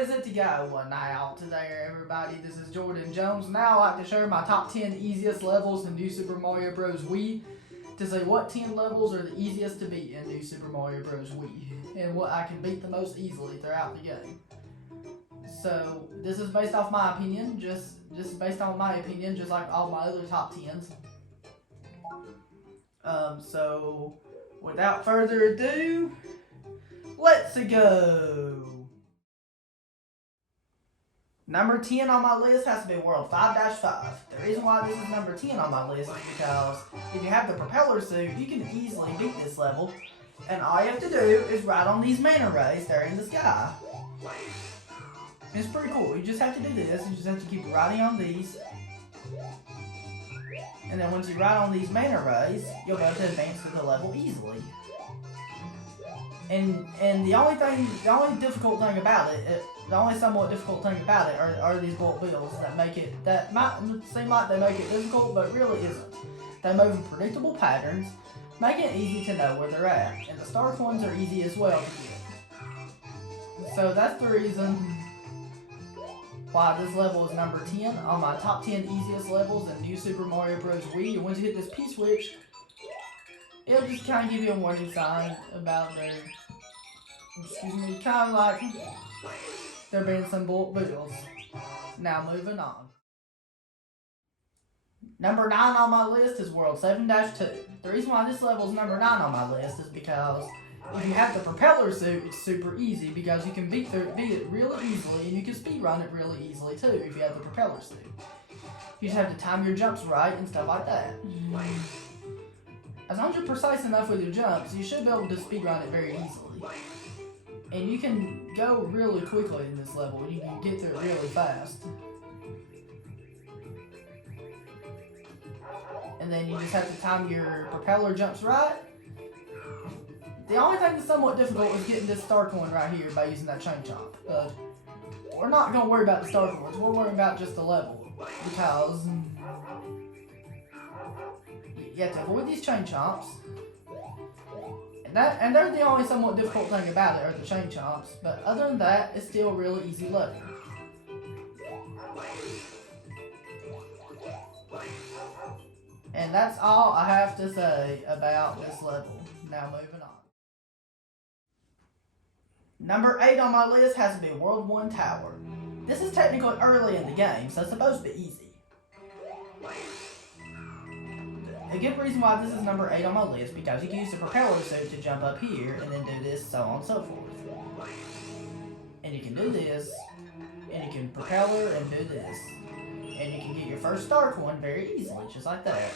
is it to go now? Today, everybody, this is Jordan Jones. Now I'd like to share my top 10 easiest levels in New Super Mario Bros Wii. To say what 10 levels are the easiest to beat in New Super Mario Bros Wii, and what I can beat the most easily throughout the game. So this is based off my opinion, just based on my opinion, just like all my other top 10s. So without further ado, let's go! Number 10 on my list has to be World 5-5. The reason why this is number 10 on my list is because if you have the propeller suit, you can easily beat this level. And all you have to do is ride on these mana rays there in the sky. It's pretty cool. You just have to do this. You just have to keep riding on these. And then once you ride on these mana rays, you'll be able to advance through the level easily. And the only difficult thing about it, the only somewhat difficult thing about it are these bullet bills that might seem like they make it difficult, but really isn't. They move in predictable patterns, making it easy to know where they're at, and the star coins are easy as well to get. So that's the reason why this level is number 10 on my top 10 easiest levels in New Super Mario Bros Wii. And once you hit this P-switch, it'll just kind of give you a warning sign about there being some bullet bills. Now moving on. Number 9 on my list is World 7-2. The reason why this level is number 9 on my list is because if you have the propeller suit, it's super easy because you can beat it really easily, and you can speedrun it really easily too if you have the propeller suit. You just have to time your jumps right and stuff like that. As long as you're precise enough with your jumps, you should be able to speedrun it very easily. And you can go really quickly in this level. You can get there really fast. And then you just have to time your propeller jumps right. The only thing that's somewhat difficult is getting this star coin right here by using that chain chomp. But we're not going to worry about the star coins. We're worrying about just the level. Because you have to avoid these chain chomps. And they're the only somewhat difficult thing about it, are the chain chomps. But other than that, it's still a really easy level. And that's all I have to say about this level. Now moving on. Number 8 on my list has to be World 1 Tower. This is technically early in the game, so it's supposed to be easy. A good reason why this is number 8 on my list because you can use the propeller suit to jump up here and then do this, so on and so forth. And you can do this, and you can propeller and do this. And you can get your first star coin very easily, just like that.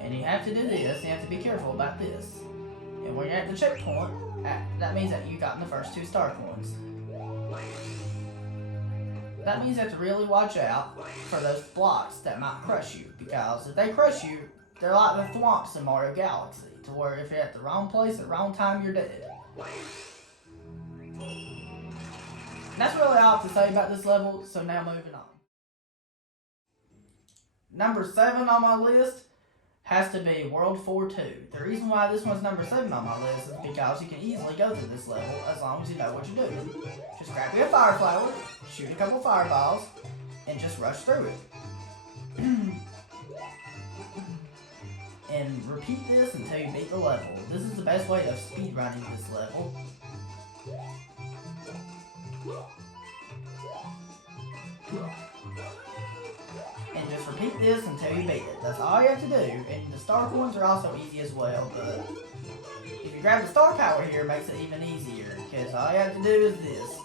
And you have to do this, you have to be careful about this. And when you're at the checkpoint, that means that you got the first 2 star coins. That means you have to really watch out for those blocks that might crush you, because if they crush you, they're like the thwomps in Mario Galaxy, to where if you're at the wrong place at the wrong time, you're dead. And that's really all I have to say about this level, so now moving on. Number 7 on my list has to be World 4-2. The reason why this one's number 7 on my list is because you can easily go through this level as long as you know what you're doing. Just grab you a fire flower, shoot a couple fireballs, and just rush through it. And repeat this until you beat the level. This is the best way of speedrunning this level. And just repeat this until you beat it. That's all you have to do. And the star coins are also easy as well, but if you grab the star power here, it makes it even easier, because all you have to do is this.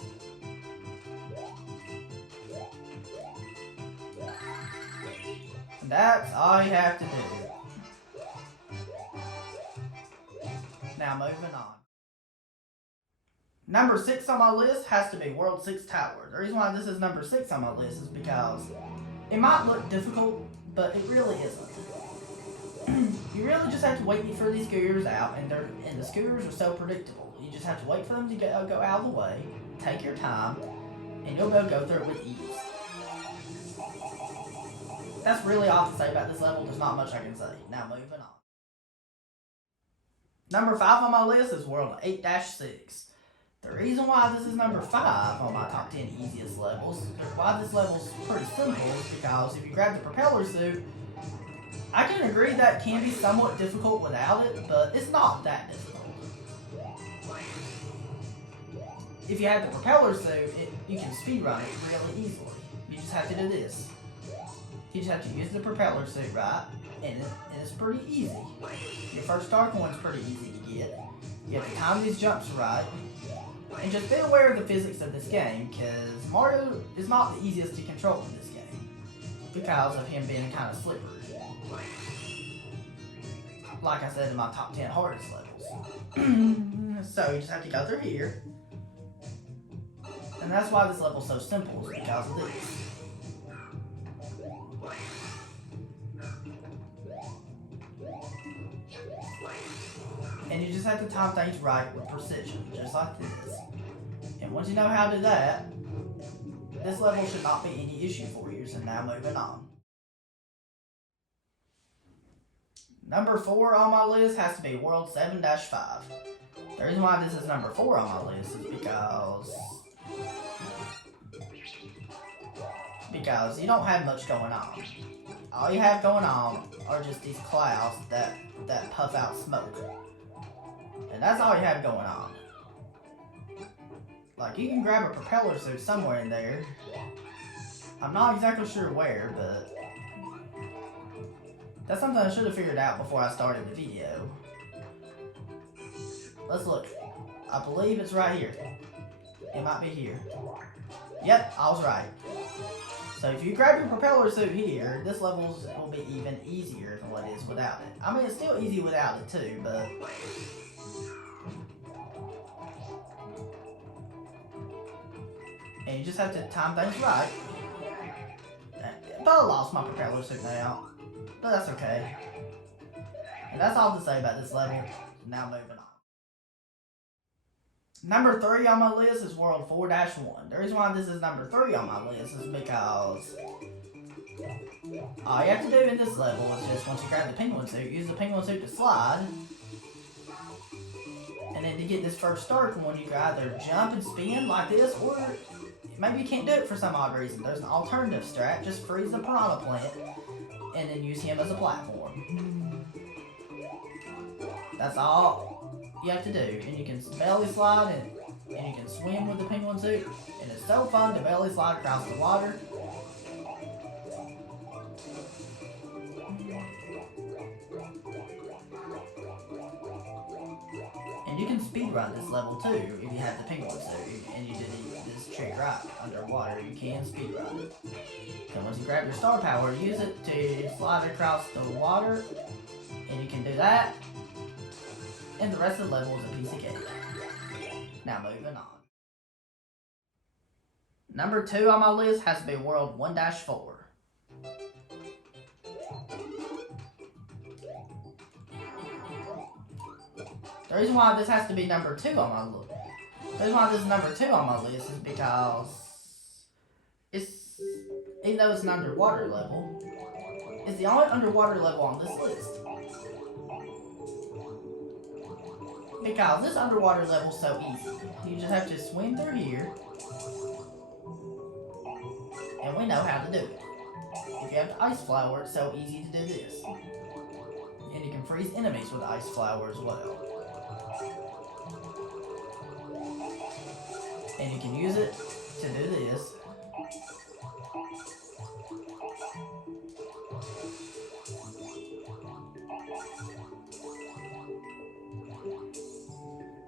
And that's all you have to do. Now moving on. Number 6 on my list has to be World 6 Tower. The reason why this is number 6 on my list is because it might look difficult, but it really isn't. You really just have to wait for these scooters out, and the scooters are so predictable. You just have to wait for them to go out of the way, take your time, and you'll be able to go through it with ease. That's really all to say about this level. There's not much I can say. Now moving on. Number 5 on my list is World 8-6. The reason why this is number 5 on my top 10 easiest levels, why this level's pretty simple, is because if you grab the propeller suit, I can agree that can be somewhat difficult without it, but it's not that difficult. If you have the propeller suit, you can speedrun it really easily. You just have to do this. You just have to use the propeller suit right, and it's pretty easy. Your first star coin's pretty easy to get. You have to time these jumps right, and just be aware of the physics of this game, because Mario is not the easiest to control in this game, because of him being kind of slippery. Like I said in my top 10 hardest levels. So you just have to go through here. And that's why this level's so simple, is because of this. And you just have to time things right with precision, just like this. And once you know how to do that, this level should not be any issue for you, so now moving on. Number 4 on my list has to be World 7-5. The reason why this is number 4 on my list is because you don't have much going on. All you have going on are just these clouds that puff out smoke. And that's all you have going on. Like, you can grab a propeller suit somewhere in there. I'm not exactly sure where, but that's something I should have figured out before I started the video. Let's look. I believe it's right here. It might be here. Yep, I was right. So if you grab your propeller suit here, this level will be even easier than what it is without it. I mean, it's still easy without it too, but and you just have to time things right. But I lost my propeller suit now, but that's okay. And that's all to say about this level. Now moving on. Number 3 on my list is World 4-1. The reason why this is number 3 on my list is because all you have to do in this level is just, once you grab the penguin suit, use the penguin suit to slide. And then to get this first star coin, you can either jump and spin like this, or maybe you can't do it for some odd reason. There's an alternative strat. Just freeze the piranha plant and then use him as a platform. That's all you have to do. And you can belly slide and you can swim with the penguin suit. And it's so fun to belly slide across the water. And you can speedrun this level too if you have the penguin suit and you did this trick right underwater. You can speedrun it. And once you grab your star power, use it to slide across the water, and you can do that. And the rest of the level is a piece of cake. Now moving on. Number 2 on my list has to be World 1-4. The reason why this has to be number 2 on my list, the reason why this is number 2 on my list is because even though it's an underwater level, it's the only underwater level on this list. Because this underwater level is so easy. You just have to swim through here, and we know how to do it. If you have the ice flower, it's so easy to do this. And you can freeze enemies with the ice flower as well. And you can use it to do this.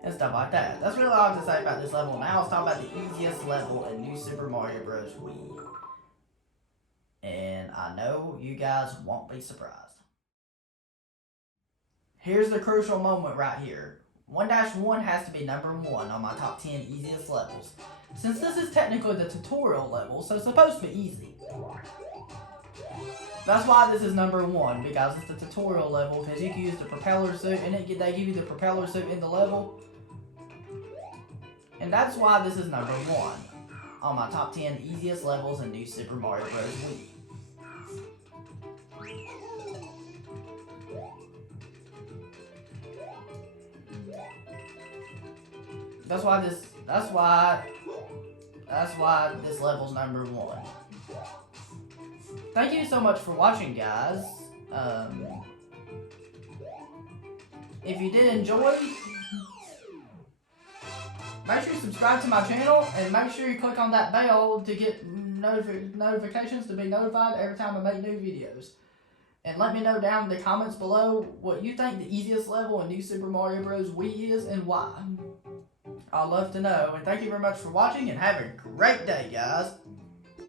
And stuff like that. That's really all I have to say about this level. Now let's talk about the easiest level in New Super Mario Bros Wii. And I know you guys won't be surprised. Here's the crucial moment right here. 1-1 has to be number 1 on my top 10 easiest levels. Since this is technically the tutorial level, so it's supposed to be easy. That's why this is number 1, because it's the tutorial level, because you can use the propeller suit, and they give you the propeller suit in the level. And that's why this is number 1 on my top 10 easiest levels in New Super Mario Bros Wii. That's why this level's number 1. Thank you so much for watching, guys. If you did enjoy, make sure you subscribe to my channel and make sure you click on that bell to get notifications to be notified every time I make new videos. And let me know down in the comments below what you think the easiest level in New Super Mario Bros. Wii is and why. I'd love to know. And thank you very much for watching and have a great day, guys.